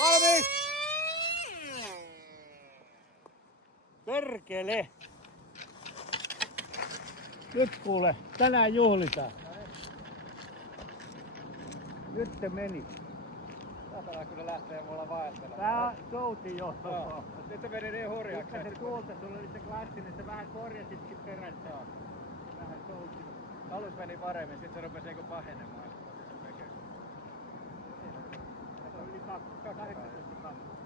Valmis! Perkele! Nyt kuule, tänään juhlitaan. Nyt se meni. Saatana kun ne lähtee mulla vaeltelemaan. Tää souti jo. Joo. Nyt se meni niin hurjaksi. Nyt se tuolta, sulla oli se klassinen, että vähän korjasitkin perässä. Vähän souti. Alus meni paremmin, sit se rupesi niinku pahenemaan. Se on yli 18 kappaa.